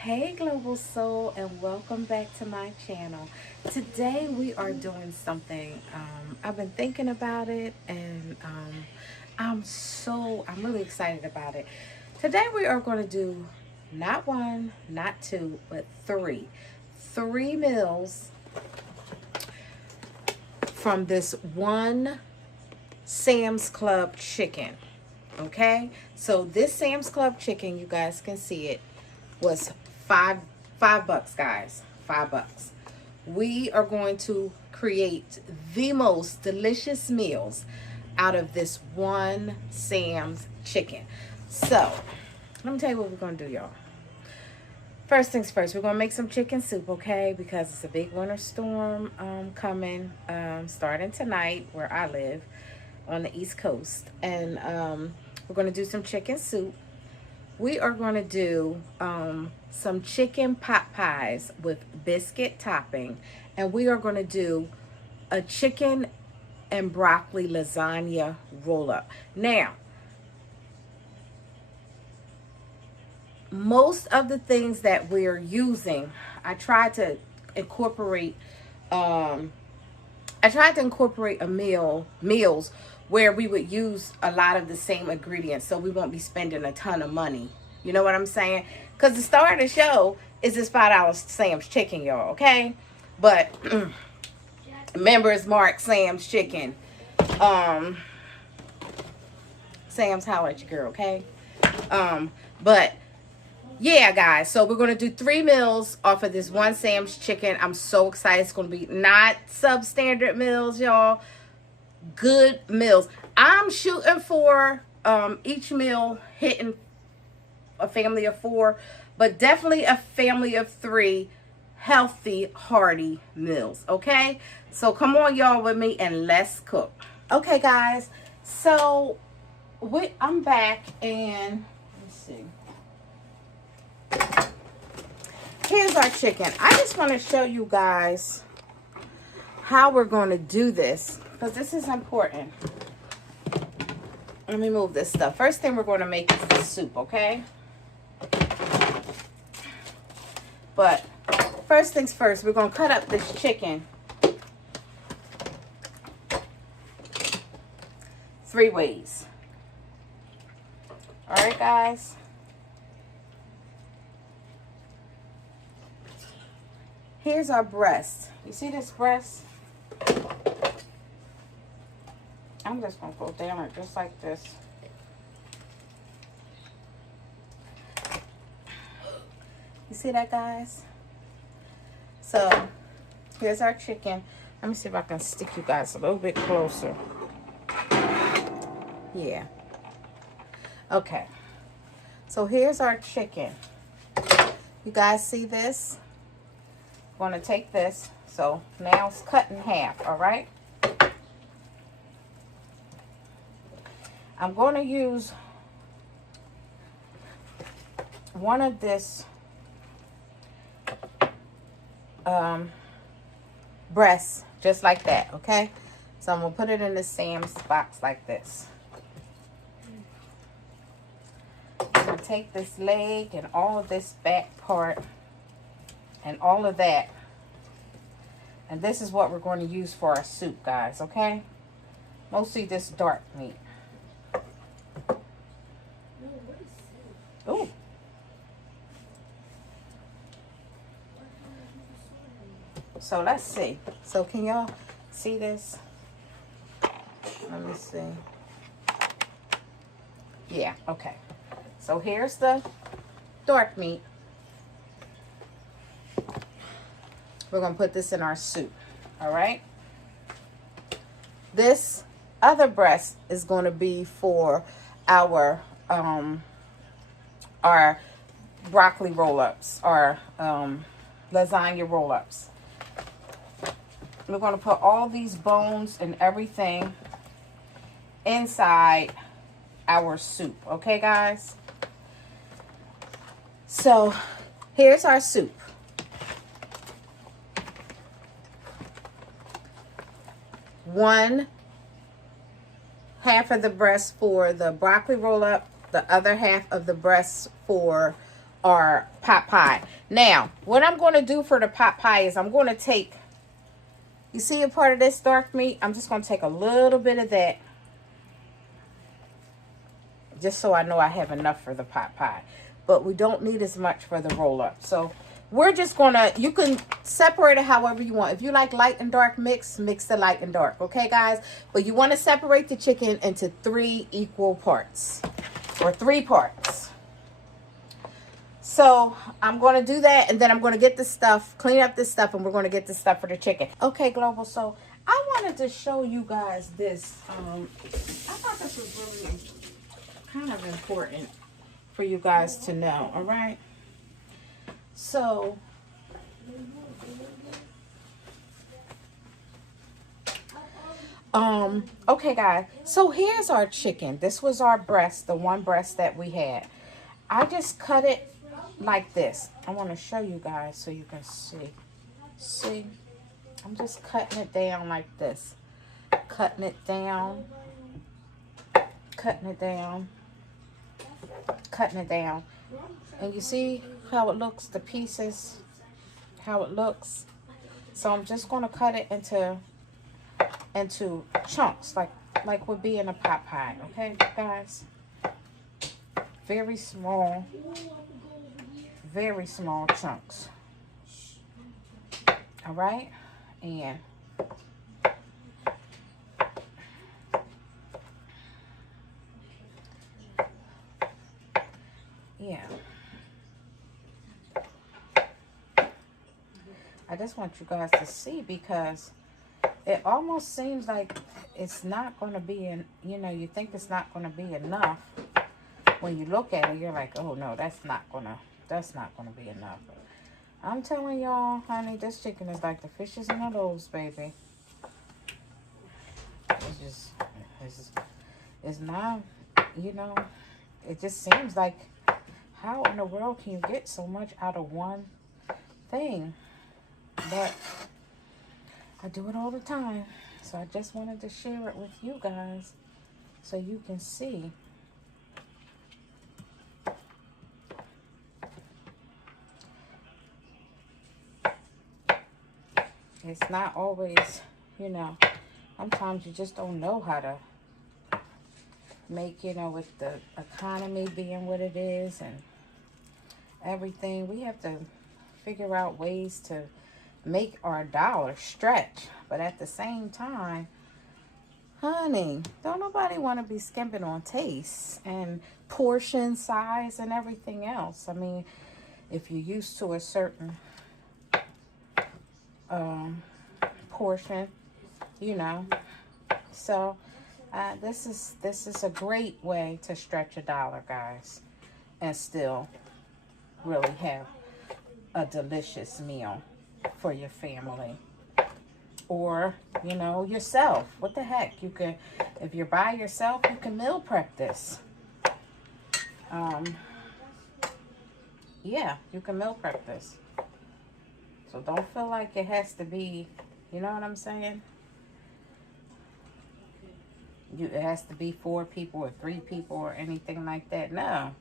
Hey Global Soul, and welcome back to my channel. Today we are doing something, I've been thinking about it, and I'm really excited about it. Today we are going to do not one, not two, but three meals from this one Sam's Club chicken. Okay, so this Sam's Club chicken, you guys can see it, was five bucks, guys. $5. We are going to create the most delicious meals out of this one Sam's chicken. So let me tell you what we're gonna do, y'all. First things first, we're gonna make some chicken soup, okay? Because it's a big winter storm coming, starting tonight where I live on the East Coast, and we're gonna do some chicken soup. We are going to do some chicken pot pies with biscuit topping. And we are going to do a chicken and broccoli lasagna roll up. Now, most of the things that we're using, I tried to incorporate meals where we would use a lot of the same ingredients, so we won't be spending a ton of money. You know what I'm saying? Because the star of the show is this $5 Sam's chicken, y'all, okay? But remember, it's Mark Sam's chicken. Sam's, holler at your girl, okay? But yeah, guys, so we're going to do 3 meals off of this one Sam's chicken. I'm so excited. It's going to be not substandard meals, y'all. Good meals. I'm shooting for each meal hitting a family of 4, but definitely a family of 3 healthy, hearty meals. Okay, so come on, y'all, with me and let's cook. Okay, guys, so I'm back, and let's see. Here's our chicken. I just want to show you guys how we're going to do this, because this is important. Let me move this stuff. First thing we're going to make is the soup, okay? But first things first, we're going to cut up this chicken 3 ways. All right, guys? Here's our breast. You see this breast? I'm just going to go down it just like this. You see that, guys? So, here's our chicken. Let me see if I can stick you guys a little bit closer. Yeah. Okay. So, here's our chicken. You guys see this? I'm going to take this. So, now it's cut in half, all right? I'm going to use one of this breast, just like that, okay? So I'm going to put it in the Sam's box like this. I'm going to take this leg and all of this back part and all of that. And this is what we're going to use for our soup, guys, okay? Mostly this dark meat. Ooh. So let's see. So can y'all see this? Let me see. Yeah, okay. So here's the dark meat. We're going to put this in our soup. All right? This other breast is going to be for our broccoli roll-ups, our lasagna roll-ups. We're going to put all these bones and everything inside our soup. Okay, guys? So, here's our soup. 1 half of the breast for the broccoli roll-up, the other half of the breast for our pot pie. Now, what I'm going to do for the pot pie is I'm going to take, you see a part of this dark meat? I'm just going to take a little bit of that, just so I know I have enough for the pot pie. But we don't need as much for the roll up. So we're just going to, you can separate it however you want. If you like light and dark mix the light and dark. Okay, guys? But you want to separate the chicken into 3 equal parts. Or 3 parts. So I'm going to do that, and then I'm going to get this stuff, clean up this stuff, and we're going to get this stuff for the chicken. Okay, Global. So I wanted to show you guys this. I thought this was really kind of important for you guys to know. All right. So okay, guys. So here's our chicken. This was our breast, the one breast that we had. I just cut it like this. I want to show you guys so you can see. See? I'm just cutting it down like this. Cutting it down. Cutting it down. Cutting it down. And you see how it looks, the pieces, how it looks. So I'm just going to cut it into chunks like would be in a pot pie. Okay, guys? Very small chunks. All right, and yeah, I just want you guys to see, because it almost seems like it's not going to be you think it's not going to be enough. When you look at it, you're like, oh no, that's not gonna be enough. But I'm telling y'all, honey, this chicken is like the fishes in the loaves, baby. It's not, it just seems like, how in the world can you get so much out of one thing? But I do it all the time. So I just wanted to share it with you guys so you can see. It's not always, sometimes you just don't know how to make, with the economy being what it is and everything. We have to figure out ways to make our dollar stretch. But at the same time, honey, don't nobody want to be skimping on taste and portion size and everything else. I mean, if you're used to a certain portion, so this is a great way to stretch a dollar, guys, and still really have a delicious meal for your family or yourself. What the heck, you can, if you're by yourself, you can meal prep this. Yeah, you can meal prep this. So don't feel like it has to be, you know what I'm saying? It has to be 4 people or 3 people or anything like that. No.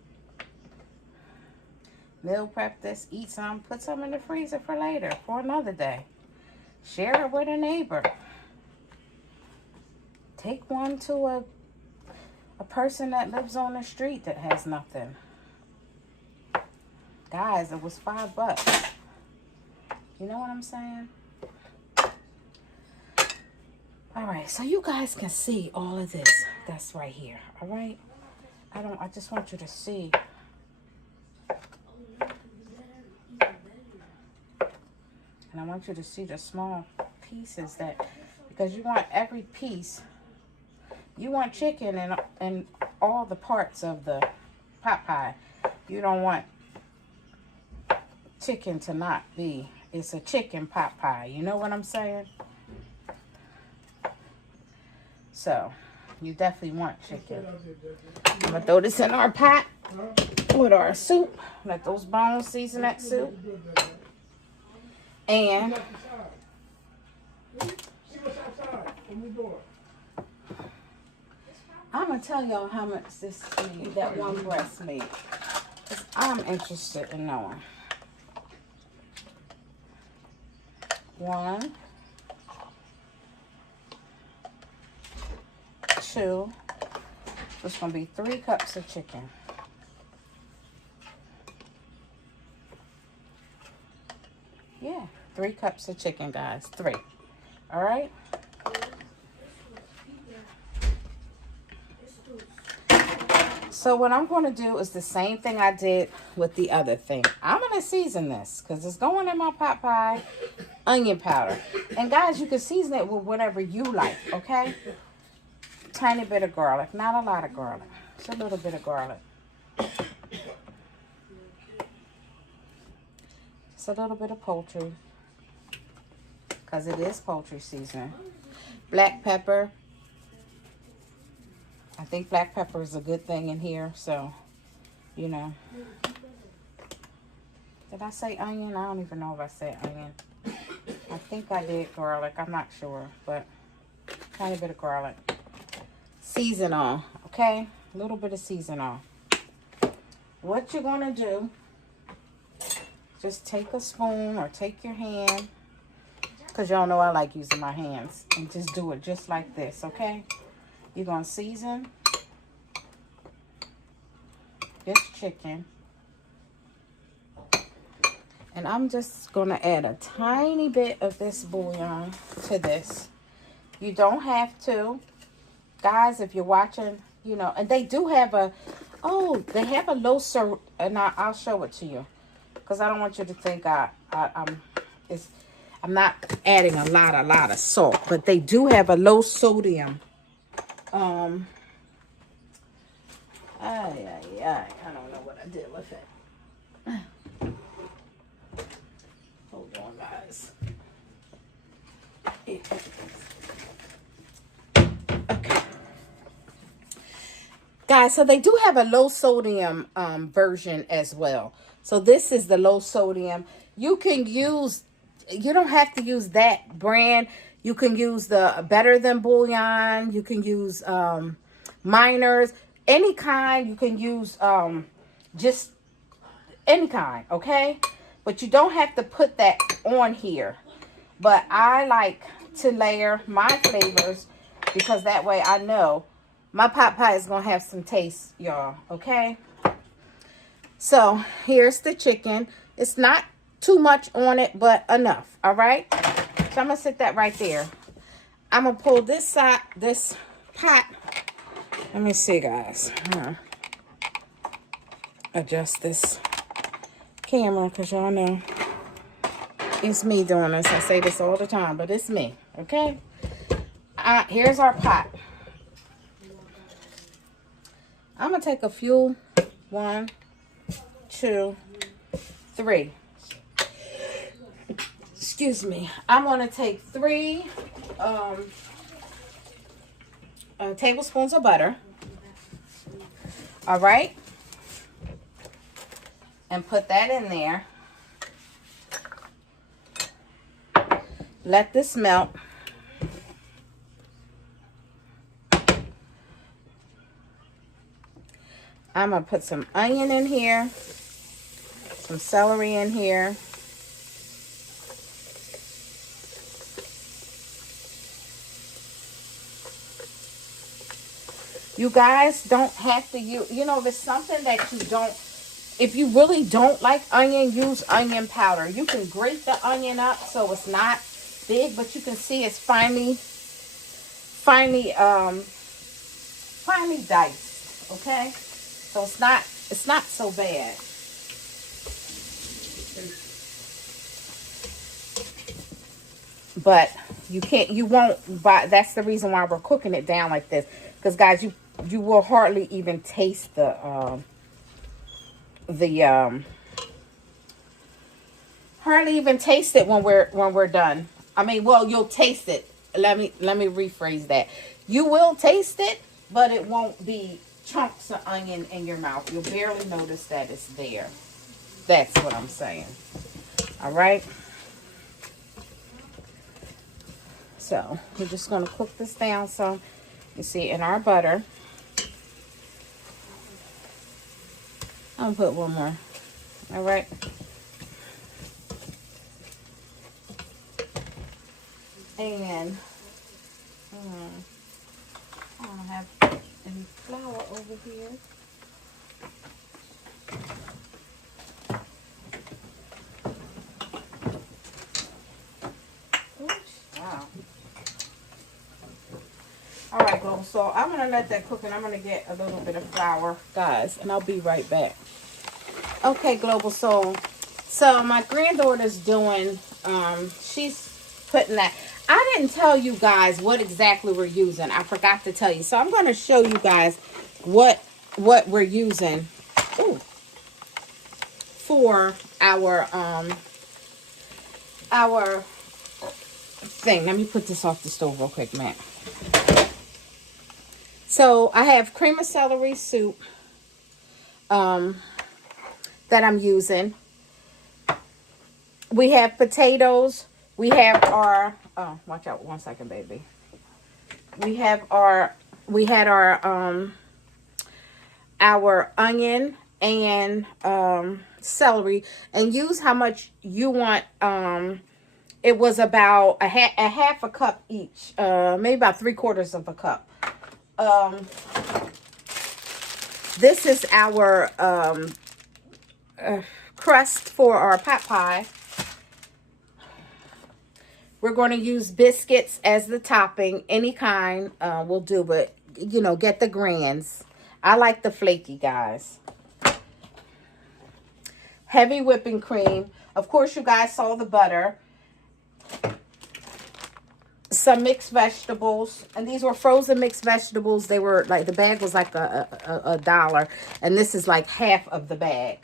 Meal prep this, eat some, put some in the freezer for later, for another day. Share it with a neighbor. Take one to a person that lives on the street that has nothing. Guys, it was $5. You know what I'm saying? All right, so you guys can see all of this that's right here. All right, I just want you to see. And I want you to see the small pieces because you want every piece. You want chicken and all the parts of the pot pie. You don't want chicken to not be. It's a chicken pot pie. You know what I'm saying? So, you definitely want chicken. I'm going to throw this in our pot with our soup. Let those bones season that soup. And I'm going to tell y'all how much that one breast made. I'm interested in knowing. 1, 2. It's going to be 3 cups of chicken. Yeah, 3 cups of chicken, guys. 3. All right. So what I'm going to do is the same thing I did with the other thing. I'm going to season this because it's going in my pot pie. Onion powder. And guys, you can season it with whatever you like, okay? Tiny bit of garlic. Not a lot of garlic. Just a little bit of garlic. Just a little bit of poultry. Because it is poultry season. Black pepper. I think black pepper is a good thing in here, so, you know. Did I say onion? I don't even know if I said onion. I think I did garlic. I'm not sure, but tiny bit of garlic. Season on, okay? A little bit of season on. What you're going to do, just take a spoon or take your hand, because y'all know I like using my hands, and just do it just like this, okay? You're going to season this chicken. And I'm just going to add a tiny bit of this bouillon to this. You don't have to. Guys, if you're watching, you know, and they do have a, oh, they have a low sodium, and I'll show it to you. Because I don't want you to think I'm not adding a lot of salt. But they do have a low sodium. I don't know what I did with it. Hold on, guys. Okay. Guys, so they do have a low sodium version as well. So this is the low sodium. You can use, you don't have to use that brand. You can use the Better Than Bouillon. You can use Miners. Any kind. You can use just any kind, okay? But you don't have to put that on here. But I like to layer my flavors because that way I know my pot pie is going to have some taste, y'all, okay? So here's the chicken. It's not too much on it, but enough, all right? So I'm going to sit that right there. I'm going to pull this side, this pot. Let me see, guys. Adjust this camera because y'all know it's me doing this. I say this all the time, but it's me, okay? Here's our pot. I'm going to take a few. 1, 2, 3. Excuse me. I'm going to take 3 tablespoons of butter. All right. And put that in there. Let this melt. I'm going to put some onion in here. Some celery in here. You guys don't have to use, you know, if it's something that you don't, if you really don't like onion, use onion powder. You can grate the onion up so it's not big, but you can see it's finely diced, okay? So it's not so bad. But you won't buy, that's the reason why we're cooking it down like this. Because guys, you will hardly even taste hardly even taste it when we're done. I mean, well, you'll taste it. Let me rephrase that. You will taste it, but it won't be chunks of onion in your mouth. You'll barely notice that it's there. That's what I'm saying. All right. So we're just going to cook this down some. You see, in our butter. I'll put one more. All right. And I don't have any flour over here. Wow. All right, girl. So I'm going to let that cook, and I'm going to get a little bit of flour, guys, and I'll be right back. Okay, Global Soul. So my granddaughter's doing, she's putting that. I didn't tell you guys what exactly we're using. I forgot to tell you. So I'm going to show you guys what we're using for our thing. Let me put this off the stove real quick, Matt. So I have cream of celery soup that I'm using. We have potatoes. We have our, oh, watch out 1 second, baby. We had our onion and celery, and use how much you want. It was about a half a cup each, maybe about 3/4 of a cup. This is our crust for our pot pie. We're going to use biscuits as the topping. Any kind will do, but, you know, get the grands. I like the flaky, guys. Heavy whipping cream. Of course, you guys saw the butter. Some mixed vegetables. And these were frozen mixed vegetables. They were like, the bag was like a $1. And this is like half of the bag.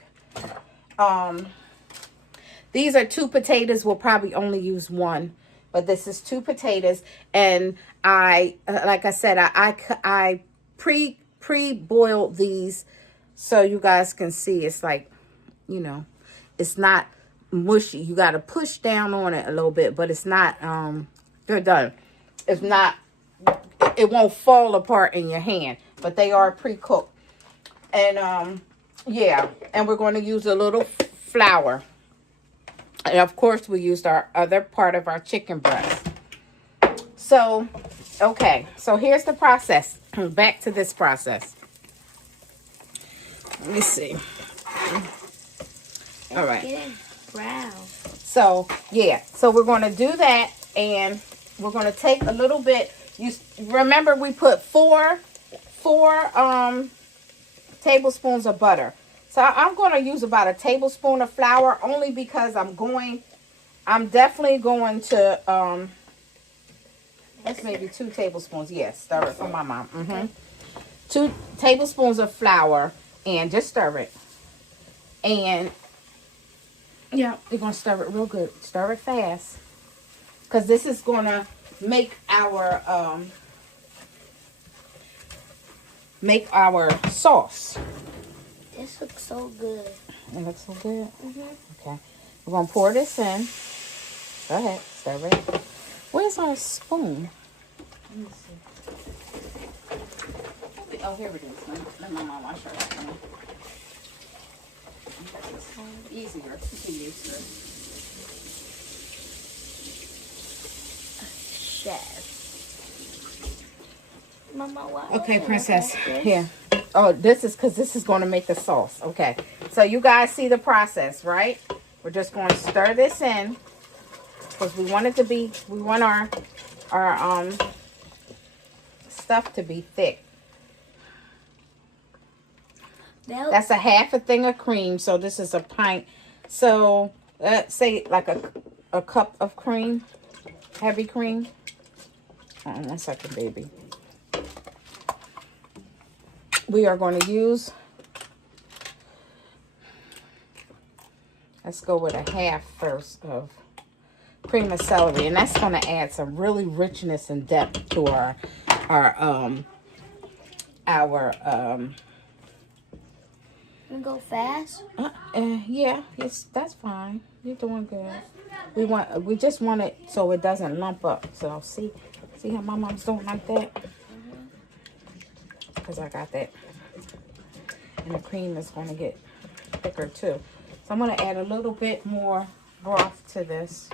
These are 2 potatoes. We'll probably only use 1. But this is 2 potatoes, and I, like I said, I pre-boiled these so you guys can see. It's like, you know, it's not mushy. You got to push down on it a little bit, but it's not, they're done. It's not, it won't fall apart in your hand, but they are pre-cooked. And, yeah, and we're going to use a little flour. And of course, we used our other part of our chicken breast. So, okay. So, here's the process. Back to this process. Let me see. All right. Getting brown. So, yeah. So, we're going to do that. And we're going to take a little bit. You remember, we put four tablespoons of butter. So I'm going to use about a tablespoon of flour, only because I'm definitely going to, that's maybe 2 tablespoons. Yes, stir it for my mom. Mm-hmm. 2 tablespoons of flour, and just stir it. And, yeah, you're going to stir it real good. Stir it fast. Because this is going to make our sauce. This looks so good. It looks so good? Mm-hmm. Okay. We're going to pour this in. Go ahead. Stir it. Where's our spoon? Let me see. Oh, here it is. Let my mom wash her spoon. Easier. You can use it. Chef. Mama, why? Okay, princess. Here. Oh, this is because this is going to make the sauce. Okay. So you guys see the process, right? We're just going to stir this in because we want it to be, we want our stuff to be thick. That's a half a thing of cream. So this is a pint. So let's say like a cup of cream, heavy cream. 1 second, baby. We are going to use, let's go with a half first of cream of celery, and that's going to add some really richness and depth to our You go fast? Yeah, that's fine. You're doing good. We just want it so it doesn't lump up. So see how my mom's doing like that? Because I got that. And the cream is going to get thicker too. So I'm going to add a little bit more broth to this.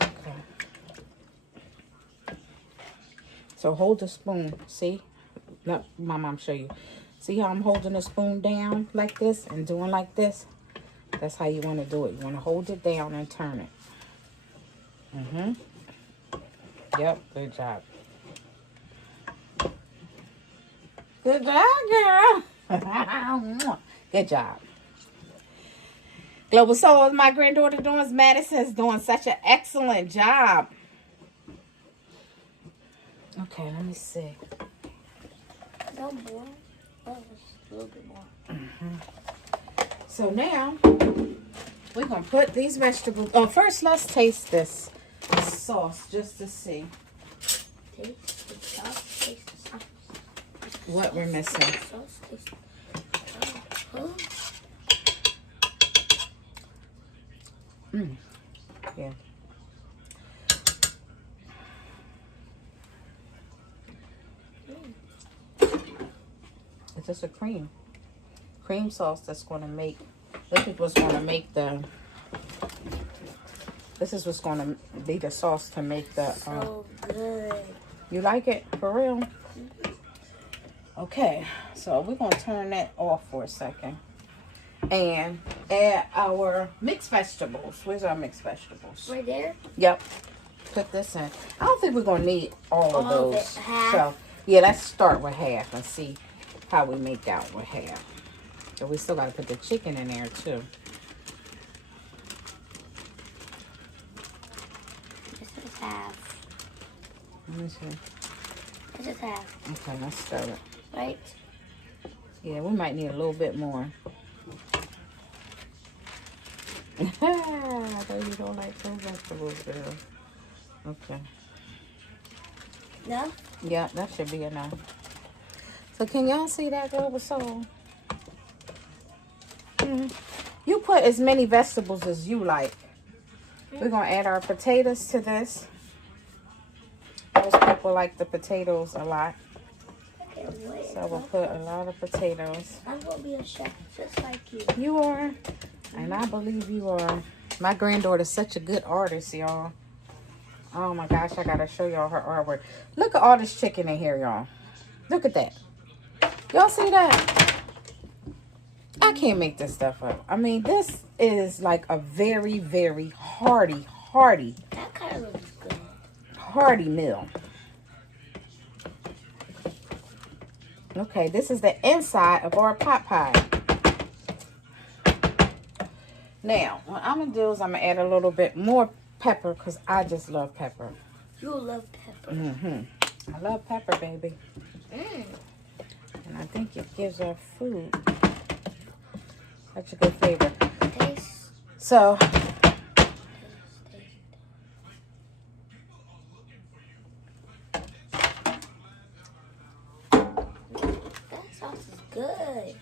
Okay. So hold the spoon. See? Let my mom show you. See how I'm holding the spoon down like this and doing like this? That's how you want to do it. You want to hold it down and turn it. Yep, good job. Good job, girl. Good job. Global Soul, my granddaughter doing, Madison's doing such an excellent job. Okay, let me see. No more. Oh, a little bit more. So now we're gonna put these vegetables. Oh, first let's taste this sauce just to see Taste the sauce. Taste the sauce. what we're missing. Sauce, taste. Oh. Yeah. It's just a cream sauce that's going to make. This is what's going to make the. This is what's going to be the sauce to make the. So good. You like it for real? Okay, so we're going to turn that off for a second and add our mixed vegetables. Where's our mixed vegetables? Right there? Yep. Put this in. I don't think we're going to need all of All of those. it, half. So, yeah, let's start with half and see how we make out with half. So we still got to put the chicken in there too. This is half. Let me see. This is half. Okay, let's start it. Right? Yeah, we might need a little bit more. I know you don't like those vegetables, girl. Okay. No? Yeah, that should be enough. So can y'all see that, Global Soul? You put as many vegetables as you like. We're going to add our potatoes to this. Most people like the potatoes a lot. Okay, wait. So we'll put a lot of potatoes. I'm going to be a chef just like you. You are. And I believe you are. My granddaughter's such a good artist, y'all. Oh my gosh, I got to show y'all her artwork. Look at all this chicken in here, y'all. Look at that. Y'all see that? I can't make this stuff up. I mean, this is like a very, very hearty That kind of looks good. meal. Okay, this is the inside of our pot pie. Now, what I'm going to do is I'm going to add a little bit more pepper because I just love pepper. You love pepper. I love pepper, baby. And I think it gives our food such a good flavor. Taste. So, That sauce is good.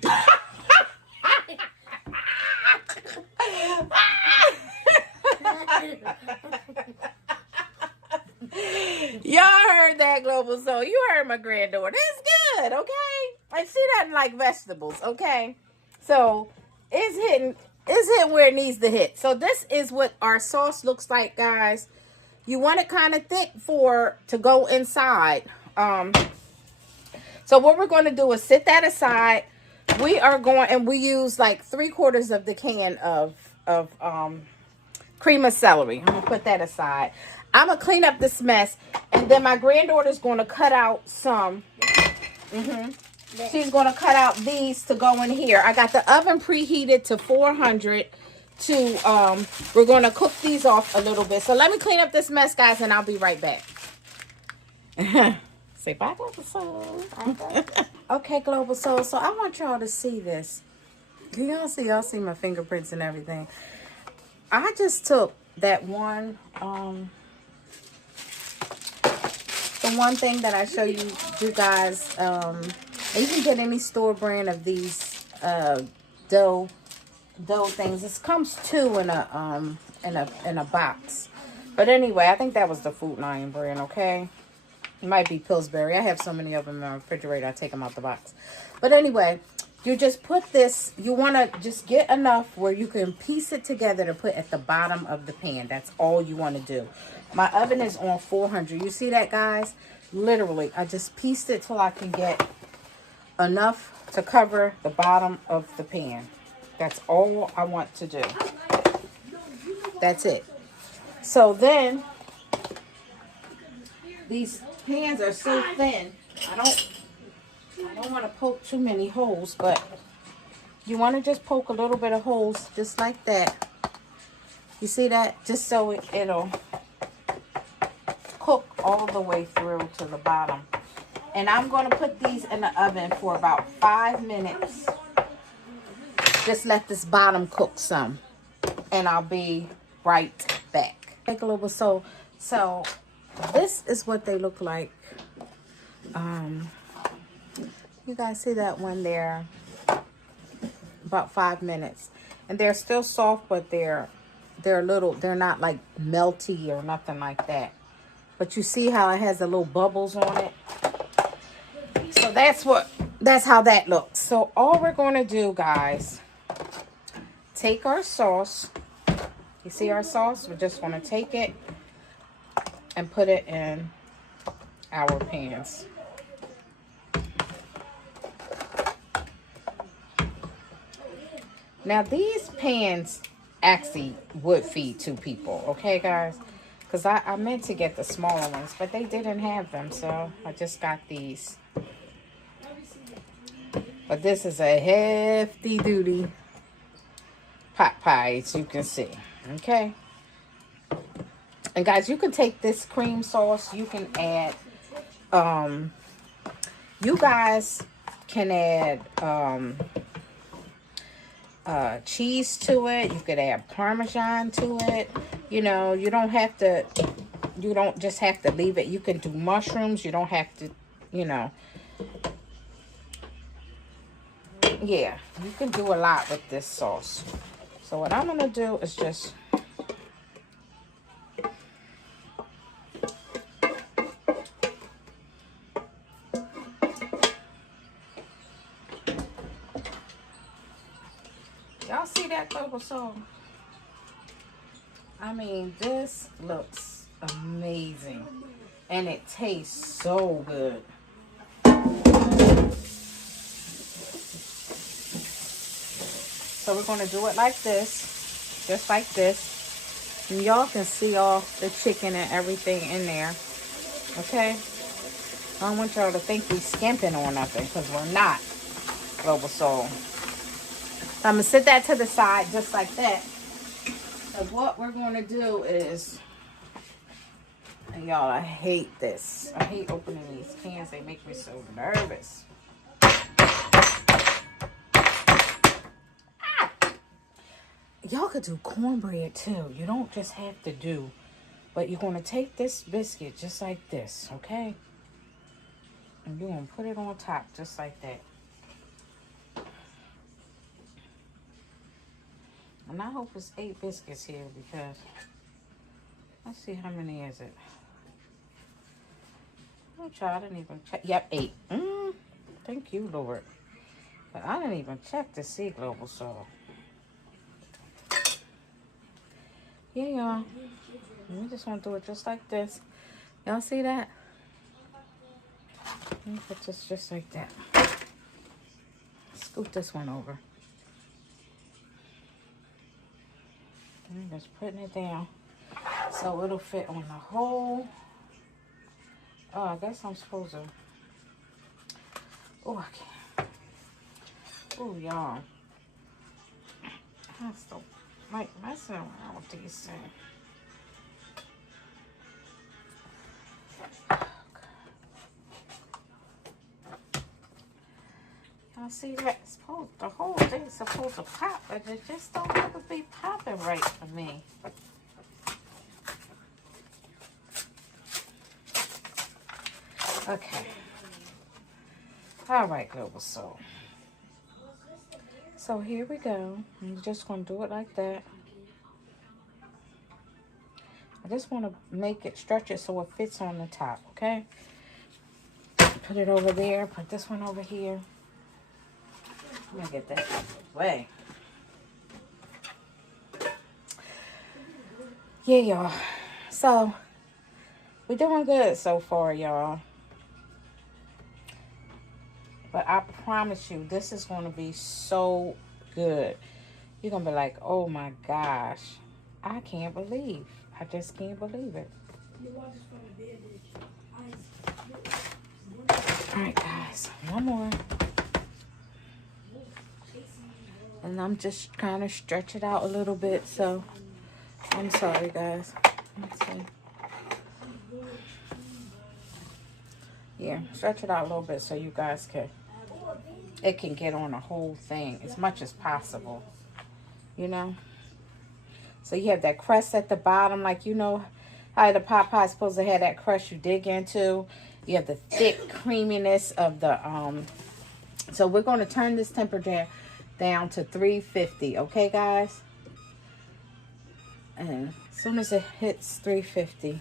y'all heard that, Global Soul. You heard my granddaughter. It's good, okay? And she doesn't like vegetables, okay? So, it's hitting where it needs to hit. So, this is what our sauce looks like, guys. You want it kind of thick to go inside. So, what we're going to do is sit that aside. We are going, and we use like 3/4 of the can of cream of celery. I'm going to put that aside. I'm going to clean up this mess. And then my granddaughter's going to cut out some. She's going to cut out these to go in here. I got the oven preheated to 400 we're going to cook these off a little bit. So let me clean up this mess, guys, and I'll be right back. Say bye, Global Soul. Okay, Global Soul. So I want y'all to see this. Can y'all see? Y'all see my fingerprints and everything. I just took that one, the one thing that I show you guys, and you can get any store brand of these dough things. This comes two in in a box. But anyway, I think that was the Food Lion brand, okay? It might be Pillsbury. I have so many of them in my refrigerator, I take them out the box. But anyway, you just put this, you want to just get enough where you can piece it together to put at the bottom of the pan. That's all you want to do. My oven is on 400. You see that, guys? Literally, I just pieced it till I can get enough to cover the bottom of the pan. That's all I want to do. That's it. So then, these pans are so thin, I don't want to poke too many holes, but you want to just poke a little bit of holes just like that. You see that? Just so it'll cook all the way through to the bottom. And I'm going to put these in the oven for about 5 minutes. Just let this bottom cook some. And I'll be right back. Take a little bit. So this is what they look like. You guys see that one there? About 5 minutes. And they're still soft, but they're not like melty or nothing like that. But you see how it has the little bubbles on it? So that's how that looks. So all we're going to do, guys, take our sauce. You see our sauce? We're just going to take it and put it in our pans. Now these pans actually would feed 2 people, okay, guys? Because I meant to get the smaller ones, but they didn't have them, so I just got these. But this is a hefty duty pot pie, as you can see, okay? And guys, you can take this cream sauce, you can add, you guys can add cheese to it. You could add Parmesan to it. You know, you don't just have to leave it. You can do mushrooms. You don't have to, you know. Yeah, you can do a lot with this sauce. So what I'm going to do is just y'all see that global salt? I mean, this looks amazing. And it tastes so good. So we're going to do it like this. Just like this. And y'all can see all the chicken and everything in there. Okay? I don't want y'all to think we skimping on nothing. Because we're not. Global soul. So I'm going to sit that to the side just like that. So what we're going to do is, and y'all, I hate this. I hate opening these cans. They make me so nervous. Ah! Y'all could do cornbread too. You don't just have to do, but you're going to take this biscuit just like this, okay? And you're going to put it on top just like that. And I hope it's 8 biscuits here because, let's see, how many is it? I'm sure I didn't even check. Yep, 8. Thank you, Lord. But I didn't even check to see global soul. Yeah, y'all. We just want to do it just like this. Y'all see that? Let me put this just like that. Scoop this one over. I'm just putting it down so it'll fit on the whole. Oh, I guess I'm supposed to. Oh, I can't. Oh, y'all. I still like messing around with these things. Y'all see that? The whole thing's supposed to pop, but it just don't ever be popping right for me. Okay. All right, global soul. So here we go. I'm just going to do it like that. I just want to make it, stretch it so it fits on the top, okay? Put it over there. Put this one over here. Let me get that out of the way. Yeah, y'all. So, we're doing good so far, y'all. But I promise you, this is going to be so good. You're going to be like, oh my gosh. I can't believe. I just can't believe it. Alright, guys. One more. And I'm just kind of stretch it out a little bit. So, I'm sorry, guys. Let's see. Yeah, stretch it out a little bit so you guys can, it can get on the whole thing as much as possible, you know. So you have that crust at the bottom, like you know how the pot pie is supposed to have that crust you dig into. You have the thick creaminess of the so we're going to turn this temperature down to 350, okay, guys? And as soon as it hits 350,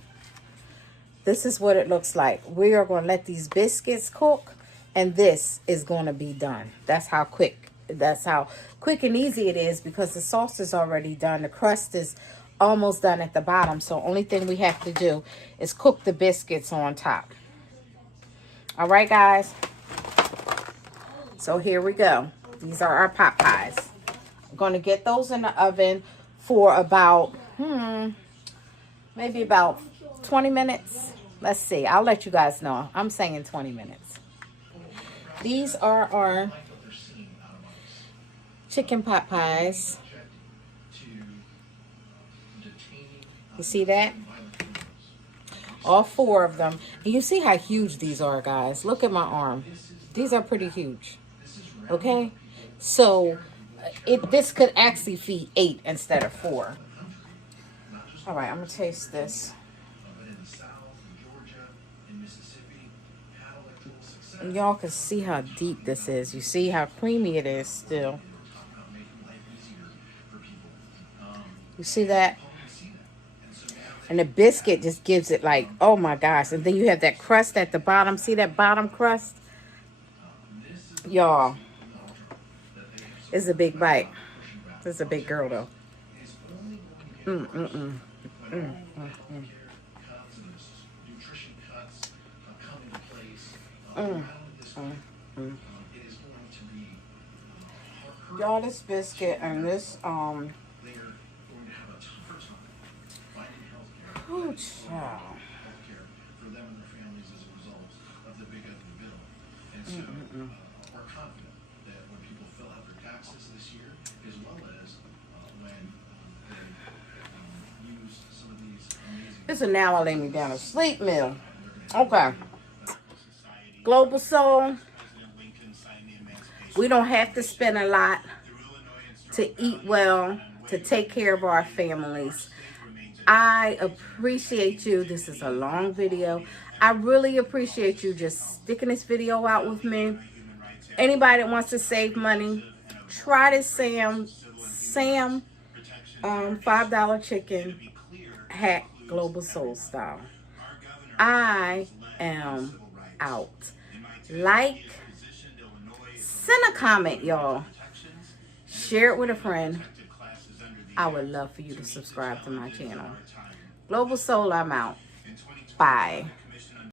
this is what it looks like. We are going to let these biscuits cook, and this is going to be done. That's how quick and easy it is, because the sauce is already done. The crust is almost done at the bottom. So only thing we have to do is cook the biscuits on top. All right, guys. So here we go. These are our pot pies. I'm going to get those in the oven for about, maybe about 20 minutes. Let's see. I'll let you guys know. I'm saying 20 minutes. These are our chicken pot pies. You see that? All 4 of them. And you see how huge these are, guys. Look at my arm. These are pretty huge. Okay? So, this could actually feed 8 instead of 4. All right, I'm going to taste this. And y'all can see how deep this is. You see how creamy it is still. You see that? And the biscuit just gives it like, oh my gosh. And then you have that crust at the bottom. See that bottom crust? Y'all, it's a big bite. This is a big girl though. Y'all, this biscuit and this oh child. This is now I lay me down to sleep meal. Okay. Global Soul. We don't have to spend a lot to eat well, to take care of our families. I appreciate you. This is a long video. I really appreciate you just sticking this video out with me. Anybody that wants to save money, try this SAMS $5 chicken hack Global Soul style. I am out. Like, send a comment, y'all. Share it with a friend. I would love for you to subscribe to my channel. Global Soul, I'm out. Bye.